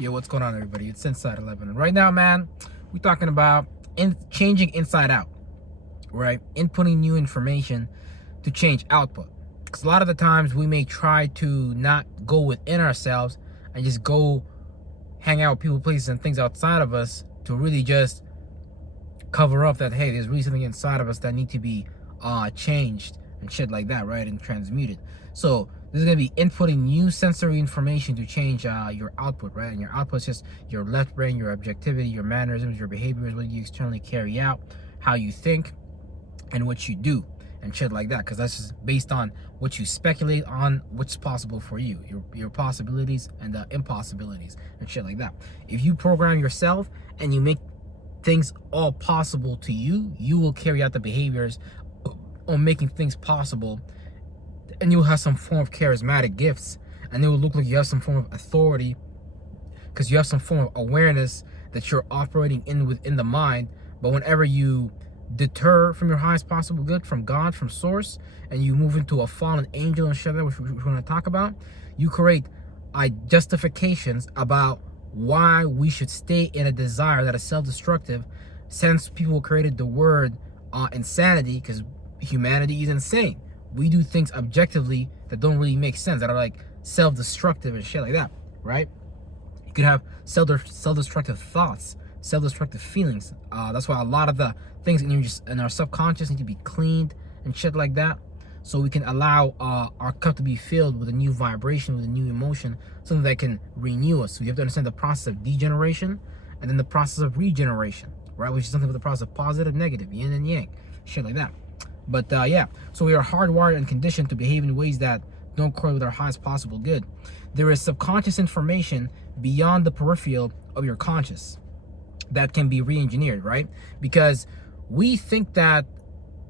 Yo, what's going on, everybody? It's Inside 11. Right now, man, we're talking about changing inside out, right? Inputting new information to change output. Because a lot of the times we may try to not go within ourselves and just go hang out with people, places, and things outside of us to really just cover up that, hey, there's really something inside of us that need to be changed and shit like that, right? And transmuted. So this is going to be inputting new sensory information to change your output, right? And your output is just your left brain, your objectivity, your mannerisms, your behaviors, what you externally carry out, how you think, and what you do, and shit like that. Because that's just based on what you speculate on what's possible for you, your possibilities and the impossibilities, and shit like that. If you program yourself and you make things all possible to you, you will carry out the behaviors on making things possible, and you'll have some form of charismatic gifts, and it will look like you have some form of authority because you have some form of awareness that you're operating within the mind. But whenever you deter from your highest possible good, from God, from source, and you move into a fallen angel and shit, which we're going to talk about, you create justifications about why we should stay in a desire that is self-destructive, since people created the word insanity, because humanity is insane. We do things objectively that don't really make sense, that are like self-destructive and shit like that, right? You could have self-destructive thoughts, self-destructive feelings. That's why a lot of the things in our subconscious need to be cleaned and shit like that, so we can allow our cup to be filled with a new vibration, with a new emotion, something that can renew us. So you have to understand the process of degeneration and then the process of regeneration, right? Which is something with the process of positive, negative, yin and yang, shit like that. But yeah, so we are hardwired and conditioned to behave in ways that don't correlate with our highest possible good. There is subconscious information beyond the peripheral of your conscious that can be re-engineered, right? Because we think that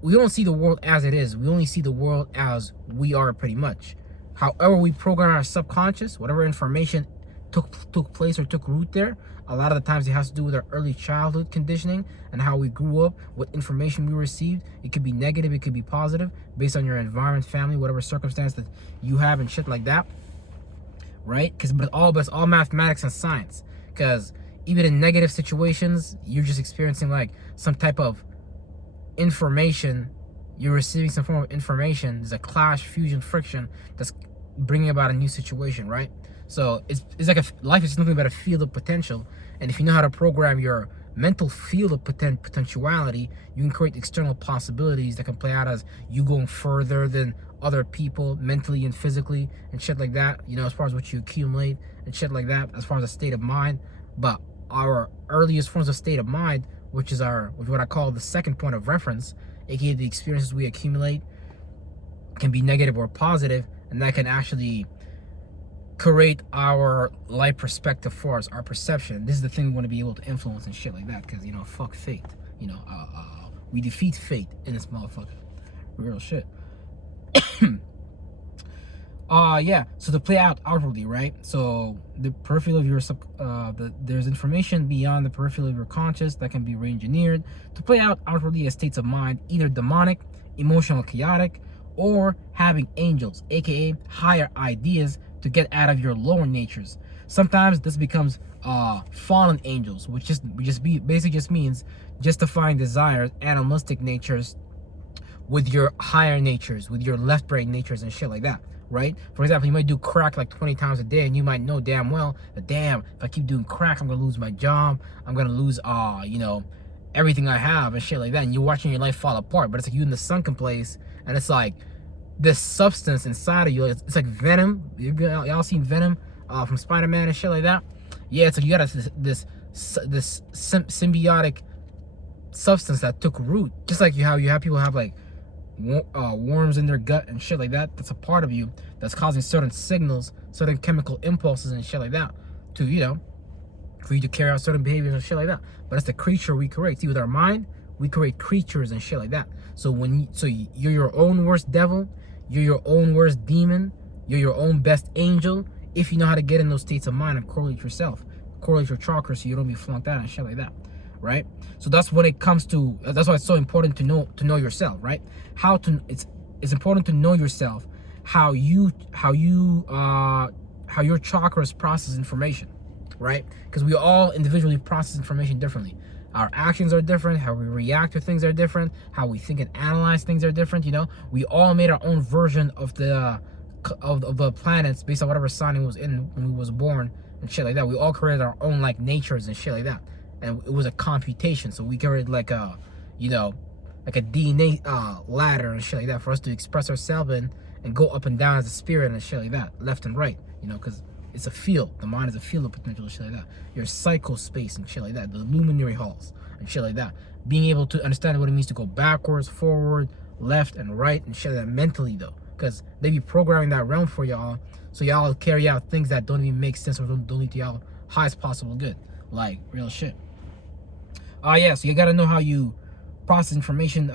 we don't see the world as it is. We only see the world as we are, pretty much. However, we program our subconscious, whatever information took place or took root there, a lot of the times it has to do with our early childhood conditioning and how we grew up, what information we received. It could be negative, it could be positive, based on your environment, family, whatever circumstance that you have and shit like that, right? But it's all mathematics and science. Because even in negative situations, you're just experiencing like some type of information. You're receiving some form of information. There's a clash, fusion, friction that's bringing about a new situation, right? So it's like life is nothing but a field of potential, and if you know how to program your mental field of potentiality, you can create external possibilities that can play out as you going further than other people, mentally and physically, and shit like that. You know, as far as what you accumulate and shit like that, as far as a state of mind. But our earliest forms of state of mind, which is what I call the second point of reference, aka the experiences we accumulate, can be negative or positive, and that can actually create our life perspective for us, our perception. This is the thing we want to be able to influence and shit like that, because, you know, fuck fate. You know, we defeat fate in this motherfucker. Real shit. Yeah, so to play out outwardly, right? So the peripheral of your there's information beyond the peripheral of your conscious that can be re-engineered to play out outwardly as states of mind, either demonic, emotional, chaotic, or having angels, aka higher ideas, to get out of your lower natures. Sometimes this becomes fallen angels, which basically just means justifying desires, animalistic natures, with your higher natures, with your left brain natures and shit like that, right? For example, you might do crack like 20 times a day, and you might know damn well that, damn, if I keep doing crack, I'm gonna lose my job, I'm gonna lose you know, everything I have and shit like that, and you're watching your life fall apart. But it's like you in the sunken place, and it's like this substance inside of you, it's like Venom. Y'all seen Venom from Spider-Man and shit like that? Yeah, it's like you got this symbiotic substance that took root, just like you have people have like worms in their gut and shit like that. That's a part of you that's causing certain signals, certain chemical impulses and shit like that, to, you know, for you to carry out certain behaviors and shit like that. But it's the creature we create. See, with our mind, we create creatures and shit like that. So you're your own worst devil, you're your own worst demon, you're your own best angel, if you know how to get in those states of mind and correlate yourself, correlate your chakras, so you don't be flunked out and shit like that, right? So that's what it comes to. That's why it's so important to know yourself, right? It's important to know yourself, how your chakras process information, right? Because we all individually process information differently. Our actions are different, how we react to things are different, how we think and analyze things are different. We all made our own version of the planets based on whatever sign it was in when we was born and shit like that. We all created our own like natures and shit like that, and it was a computation. So we created like a like a DNA ladder and shit like that for us to express ourselves in and go up and down as a spirit and shit like that, left and right. Because it's a field. The mind is a field of potential and shit like that. Your psychospace and shit like that. The luminary halls and shit like that. Being able to understand what it means to go backwards, forward, left, and right and shit like that mentally though. Because they be programming that realm for y'all, so y'all carry out things that don't even make sense or don't lead to y'all highest possible good. Like real shit. Yeah, so you gotta know how you process information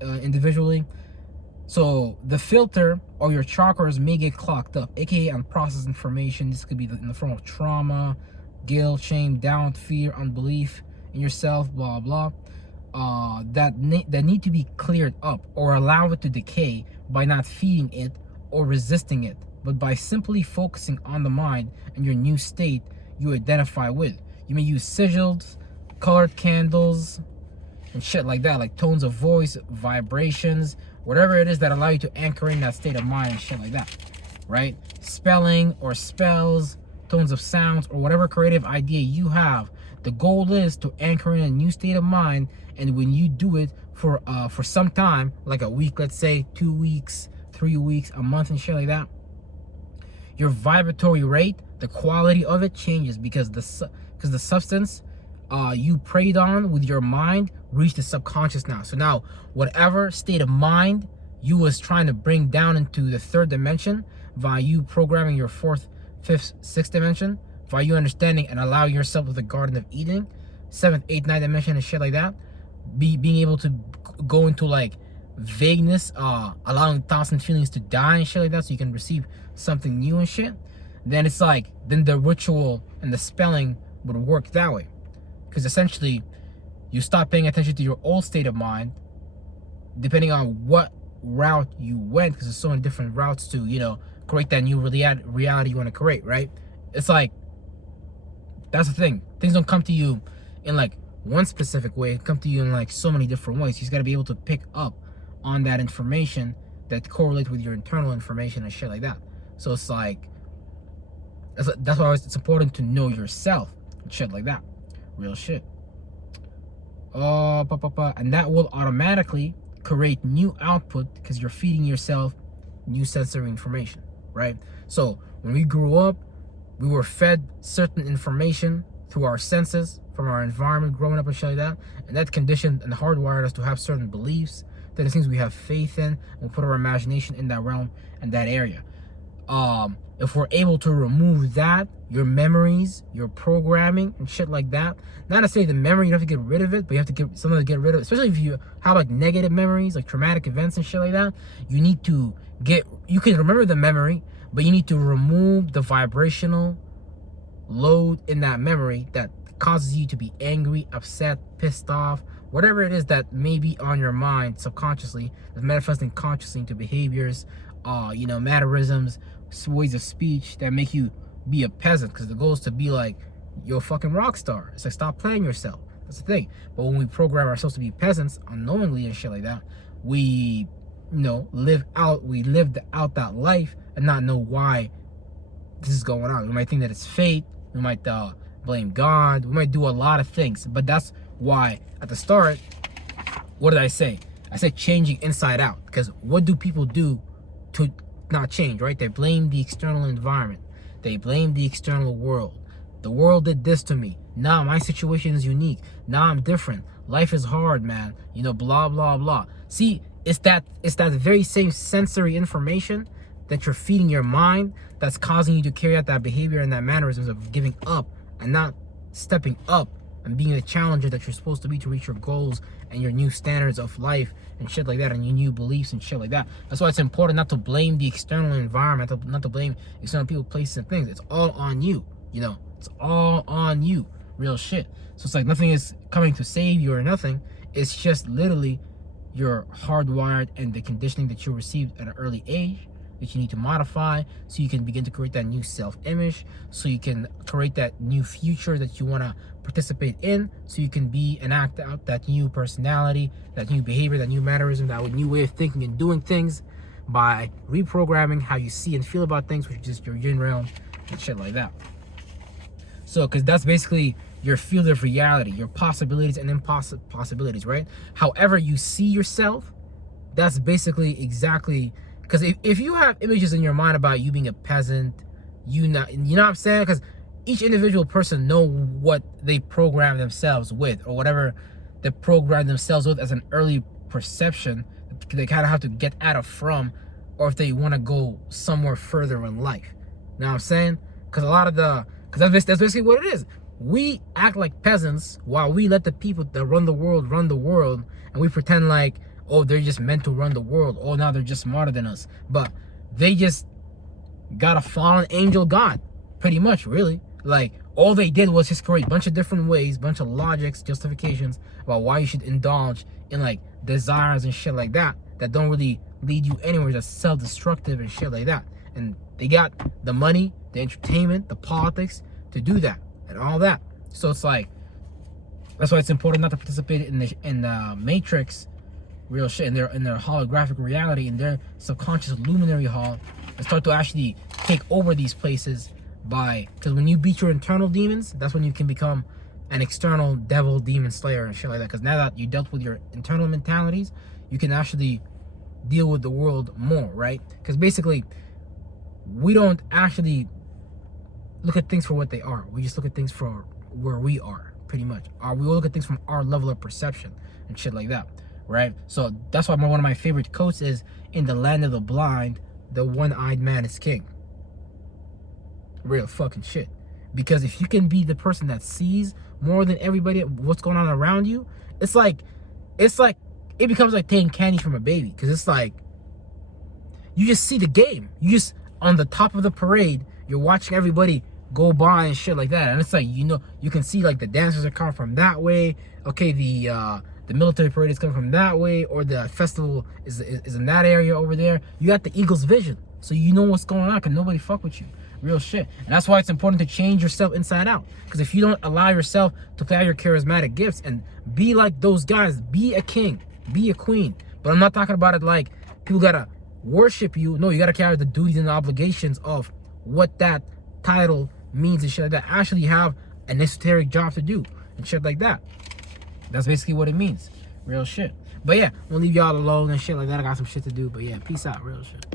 individually. So the filter or your chakras may get clogged up, aka unprocessed information. This could be in the form of trauma, guilt, shame, doubt, fear, unbelief in yourself, blah blah. That need to be cleared up or allow it to decay by not feeding it or resisting it, but by simply focusing on the mind and your new state you identify with. You may use sigils, colored candles, and shit like that, like tones of voice, vibrations, whatever it is that allow you to anchor in that state of mind and shit like that, right? Spelling or spells, tones of sounds, or whatever creative idea you have. The goal is to anchor in a new state of mind, and when you do it for some time, like a week, let's say 2 weeks, 3 weeks, a month and shit like that, your vibratory rate, the quality of it changes because the substance you preyed on with your mind reached the subconscious now. So now whatever state of mind you was trying to bring down into the third dimension via you programming your fourth, fifth, sixth dimension, via you understanding and allowing yourself with the Garden of Eden, seventh, eighth, ninth dimension and shit like that, being able to go into like vagueness, allowing thoughts and feelings to die and shit like that so you can receive something new and shit, then it's like, then the ritual and the spelling would work that way. Because essentially, you stop paying attention to your old state of mind, depending on what route you went, because there's so many different routes to, create that new reality you want to create, right? It's like, that's the thing. Things don't come to you in like one specific way. It come to you in like so many different ways. You just got to be able to pick up on that information that correlates with your internal information and shit like that. So it's like, that's why it's important to know yourself and shit like that. Real shit. And that will automatically create new output because you're feeding yourself new sensory information, right? So when we grew up, we were fed certain information through our senses from our environment growing up and shit like that, and that conditioned and hardwired us to have certain beliefs, that the things we have faith in, and we'll put our imagination in that realm and that area. If we're able to remove that, your memories, your programming and shit like that, not to say the memory, you have to get rid of it, but you have to get something to get rid of it. Especially if you have like negative memories, like traumatic events and shit like that, you need to you can remember the memory, but you need to remove the vibrational load in that memory that causes you to be angry, upset, pissed off, whatever it is that may be on your mind subconsciously, that's manifesting consciously into behaviors, mannerisms, ways of speech that make you be a peasant, because the goal is to be like, you're a fucking rock star. It's like, stop playing yourself. That's the thing. But when we program ourselves to be peasants unknowingly and shit like that, we live out that life and not know why this is going on. We might think that it's fate. We might blame God. We might do a lot of things. But that's why at the start, what did I say? I said changing inside out. Because what do people do to not change, right? They blame the external environment. They blame the external world. The world did this to me. Nah, my situation is unique. Nah, I'm different. Life is hard, man. Blah, blah, blah. See, it's that very same sensory information that you're feeding your mind that's causing you to carry out that behavior and that mannerisms of giving up and not stepping up and being the challenger that you're supposed to be to reach your goals and your new standards of life and shit like that, and your new beliefs and shit like that. That's why it's important not to blame the external environment, not to blame external people, places, and things. It's all on you, It's all on you, real shit. So it's like nothing is coming to save you or nothing. It's just literally you're hardwired and the conditioning that you received at an early age that you need to modify so you can begin to create that new self-image, so you can create that new future that you want to participate in, so you can be and act out that new personality, that new behavior, that new mannerism, that new way of thinking and doing things by reprogramming how you see and feel about things, which is just your yin realm and shit like that. So, because that's basically your field of reality, your possibilities and impossibilities, right? However you see yourself, that's basically exactly, because if you have images in your mind about you being a peasant, you know what I'm saying? Because each individual person know what they program themselves with, or whatever they program themselves with as an early perception, they kind of have to get out of from, or if they want to go somewhere further in life. You know what I'm saying? Because because that's basically what it is. We act like peasants while we let the people that run the world, and we pretend like, oh, they're just meant to run the world. Oh, now they're just smarter than us. But they just got a fallen angel god, pretty much, really. Like, all they did was just create a bunch of different ways, bunch of logics, justifications about why you should indulge in, like, desires and shit like that don't really lead you anywhere, that's self-destructive and shit like that. And they got the money, the entertainment, the politics to do that and all that. So it's like, that's why it's important not to participate in the matrix real shit, in their holographic reality, in their subconscious luminary hall, and start to actually take over these places because when you beat your internal demons, that's when you can become an external devil demon slayer and shit like that. Because now that you dealt with your internal mentalities, you can actually deal with the world more, right? Because basically, we don't actually look at things for what they are. We just look at things for where we are, pretty much. We look at things from our level of perception and shit like that, right? So that's why one of my favorite quotes is, in the land of the blind, the one-eyed man is king. Real fucking shit. Because if you can be the person that sees more than everybody what's going on around you, it's like it becomes like taking candy from a baby. Because it's like, you just see the game. You just, on the top of the parade, you're watching everybody go by and shit like that. And it's like, you can see like the dancers are coming from that way. Okay, the military parade is coming from that way, or the festival is in that area over there. You got the eagle's vision, so you know what's going on, because nobody fuck with you. Real shit. And that's why it's important to change yourself inside out. Because if you don't allow yourself to play out your charismatic gifts and be like those guys, be a king, be a queen. But I'm not talking about it like people gotta worship you. No, you gotta carry the duties and the obligations of what that title means and shit like that. Actually have an esoteric job to do and shit like that. That's basically what it means. Real shit. But yeah, I'm gonna leave y'all alone and shit like that. I got some shit to do. But yeah, peace out. Real shit.